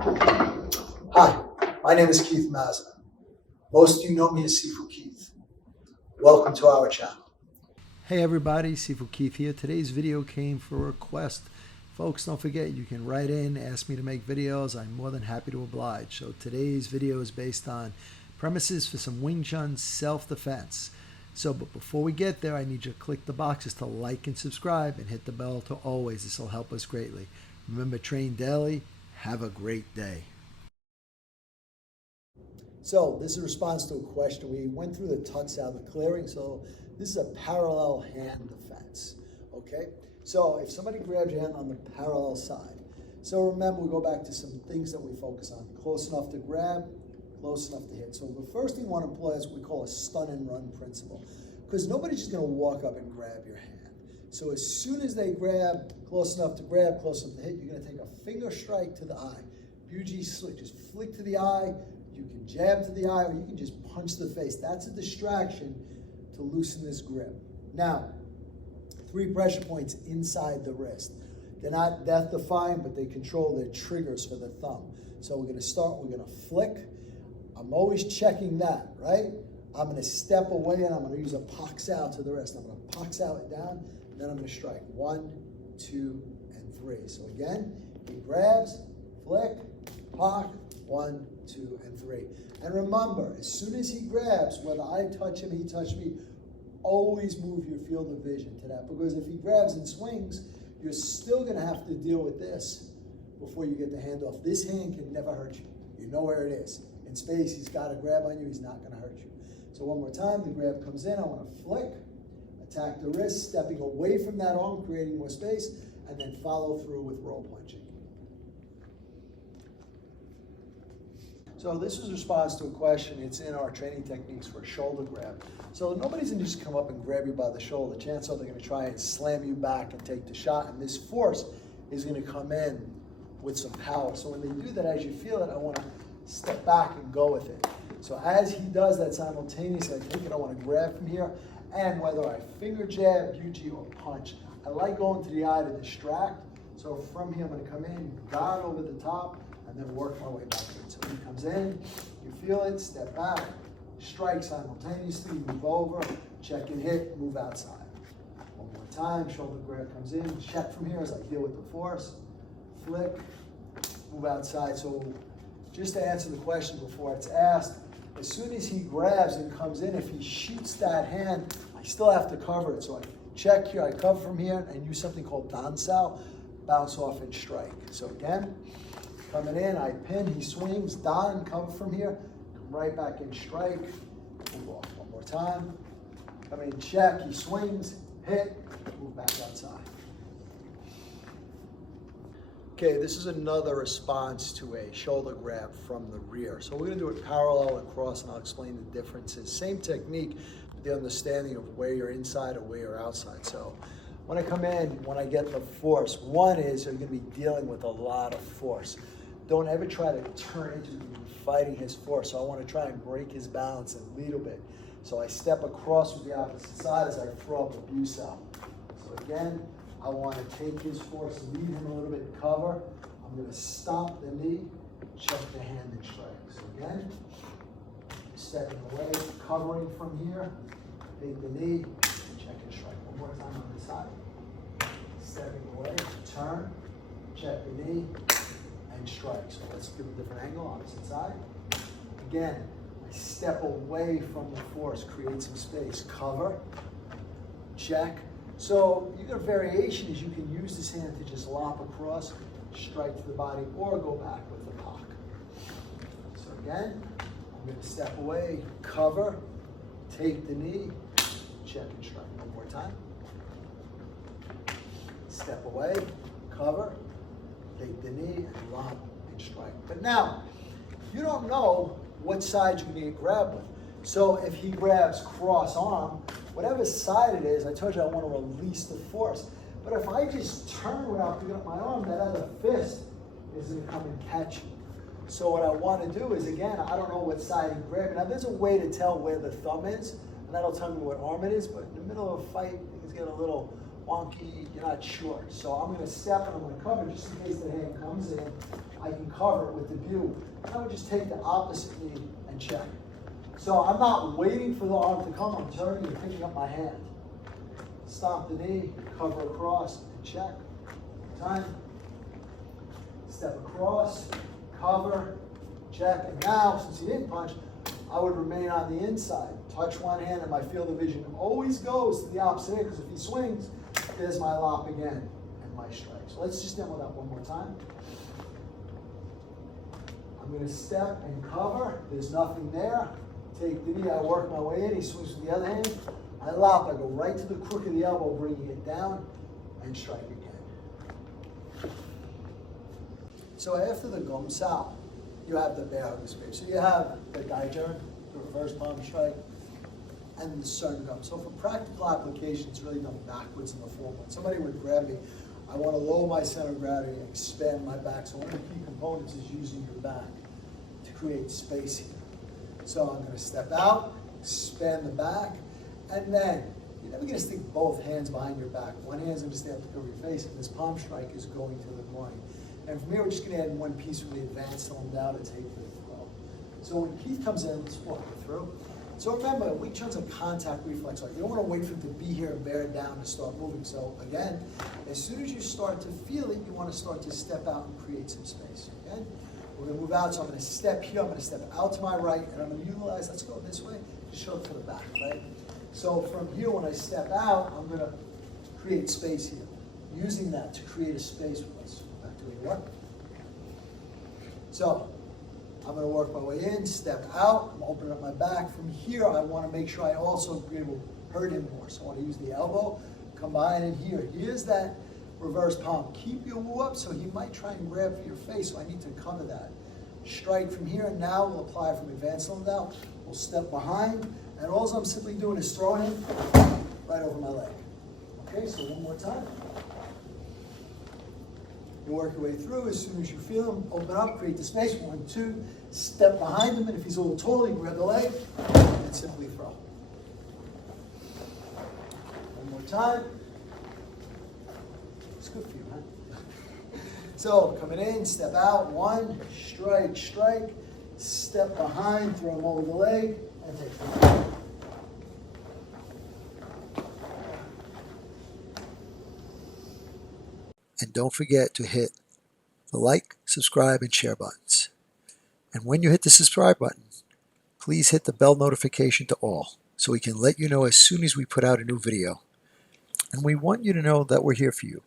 Hi, my name is Keith Mazza. Most of you know me as Sifu Keith. Welcome to our channel. Hey everybody, Sifu Keith here. Today's video came for a request. Folks, don't forget you can write in, ask me to make videos. I'm more than happy to oblige. So today's video is based on premises for some Wing Chun self-defense. But before we get there, I need you to click the boxes to like and subscribe and hit the bell to always. This will help us greatly. Remember, train daily. Have a great day. So this is a response to a question. We went through the tucks out of the clearing. So this is a parallel hand defense. Okay. So if somebody grabs your hand on the parallel side, so remember, we go back to some things that we focus on. Close enough to grab, close enough to hit. So the first thing you want to employ is what we call a stun and run principle, because nobody's just going to walk up and grab your hand. So as soon as they grab, close enough to grab, close enough to hit, you're going to take a finger strike to the eye. Buji slick, just flick to the eye. You can jab to the eye, or you can just punch the face. That's a distraction to loosen this grip. Now, 3 pressure points inside the wrist. They're not death-defying, but they control their triggers for the thumb. So we're going to start, we're going to flick. I'm always checking that, right? I'm going to step away and I'm going to use a pox out to the wrist. I'm going to pox out it down, and then I'm going to strike 1, 2, and 3. So again, he grabs, flick, pock, 1, 2, and 3. And remember, as soon as he grabs, whether I touch him, he touch me, always move your field of vision to that, because if he grabs and swings, you're still going to have to deal with this before you get the hand off. This hand can never hurt you. You know where it is. In space, he's got to grab on you. He's not going to hurt you. So one more time, the grab comes in. I want to flick, attack the wrist, stepping away from that arm, creating more space, and then follow through with roll punching. So this is a response to a question. It's in our training techniques for shoulder grab. So nobody's going to just come up and grab you by the shoulder. Chances are they're going to try and slam you back and take the shot. And this force is going to come in with some power. So when they do that, as you feel it, I want to step back and go with it. So as he does that simultaneously, I take it, I want to grab from here. And whether I finger jab, Yuji, or punch, I like going to the eye to distract. So from here, I'm going to come in, guard over the top, and then work my way back in. So he comes in, you feel it, step back, strike simultaneously, move over, check and hit, move outside. One more time, shoulder grab comes in, check from here as I deal with the force, flick, move outside. So just to answer the question before it's asked, as soon as he grabs and comes in, if he shoots that hand, I still have to cover it. So I check here, I cover from here, and use something called dansao, bounce off and strike. So again, coming in, I pin, he swings, down, cover from here, come right back in, strike, move off. One more time, come in, check, he swings, hit, move back outside. Okay, this is another response to a shoulder grab from the rear. So we're going to do it parallel across, and I'll explain the differences. Same technique, but the understanding of where you're inside or where you're outside. So when I come in, when I get the force, one is you're going to be dealing with a lot of force. Don't ever try to turn into fighting his force. So I want to try and break his balance a little bit. So I step across with the opposite side as I throw up abuse out. So again, I want to take his force, lead him a little bit, cover. I'm going to stop the knee, check the hand and strike. So again, stepping away, covering from here, take the knee, check and strike. One more time on the side. Stepping away, turn, check the knee, and strike. So let's give a different angle, opposite side. Again, I step away from the force, create some space, cover, check. So you get a variation is you can use this hand to just lop across, strike to the body, or go back with the pock. So again, I'm going to step away, cover, take the knee, check and strike. One more time. Step away, cover, take the knee, and lop and strike. But now, you don't know what side you're going to get grabbed with. So if he grabs cross arm, whatever side it is, I told you I want to release the force. But if I just turn without picking up my arm, that other fist is going to come and catch you. So what I want to do is, again, I don't know what side he grabbed. Now there's a way to tell where the thumb is, and that'll tell me what arm it is, but in the middle of a fight, things get a little wonky, you're not sure. So I'm going to step and I'm going to cover just in case the hand comes in. I can cover it with the view. And I would just take the opposite knee and check. So I'm not waiting for the arm to come. I'm turning and picking up my hand. Stomp the knee, cover across, and check. Time. Step across, cover, check. And now, since he didn't punch, I would remain on the inside. Touch one hand, and my field of vision always goes to the opposite hand, because if he swings, there's my lop again and my strike. So let's just demo that one more time. I'm going to step and cover. There's nothing there. Take the knee, I work my way in. He swings with the other hand. I lop, I go right to the crook of the elbow, bringing it down, and strike again. So after the gum sao, you have the bear hug scrape. So you have the gaijern, the reverse palm strike, and the sun gum. So for practical application, it's really done backwards in the form. When somebody would grab me, I want to lower my center of gravity and expand my back. So one of the key components is using your back to create space here. So I'm going to step out, expand the back, and then you're never going to stick both hands behind your back. One hand's going to stay up to cover your face, and this palm strike is going to the groin. And from here, we're just going to add one piece from the advanced cylinder down to take for the throw. So when Keith comes in, let's walk it through. So remember, Wing Chun's a contact reflex. Like, you don't want to wait for him to be here and bear it down to start moving. So again, as soon as you start to feel it, you want to start to step out and create some space. Okay? We're going to move out, so I'm going to step here, I'm going to step out to my right, and I'm going to utilize, let's go this way, just show it to the back, right? So from here, when I step out, I'm going to create space here, using that to create a space with us. Back to where you are. So I'm going to work my way in, step out, I'm opening up my back. From here, I want to make sure I also be able to hurt him more. So I want to use the elbow, come behind in here. Here's that reverse palm. Keep your woo up, so he might try and grab for your face, so I need to cover that. Strike from here, and now we'll apply from advanced cylinder down. We'll step behind, and all I'm simply doing is throwing him right over my leg. Okay, so one more time. You work your way through. As soon as you feel him, open up, create the space. 1, 2, step behind him, and if he's a little taller, you grab the leg and simply throw. One more time. It's good for you, huh? So coming in, step out, 1, strike, strike, step behind, throw him over the leg, and take it. And don't forget to hit the like, subscribe, and share buttons. And when you hit the subscribe button, please hit the bell notification to all, so we can let you know as soon as we put out a new video. And we want you to know that we're here for you.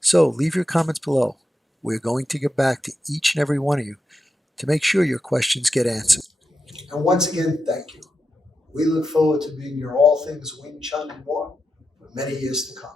So leave your comments below. We're going to get back to each and every one of you to make sure your questions get answered. And once again, thank you. We look forward to being your all things Wing Chun and more for many years to come.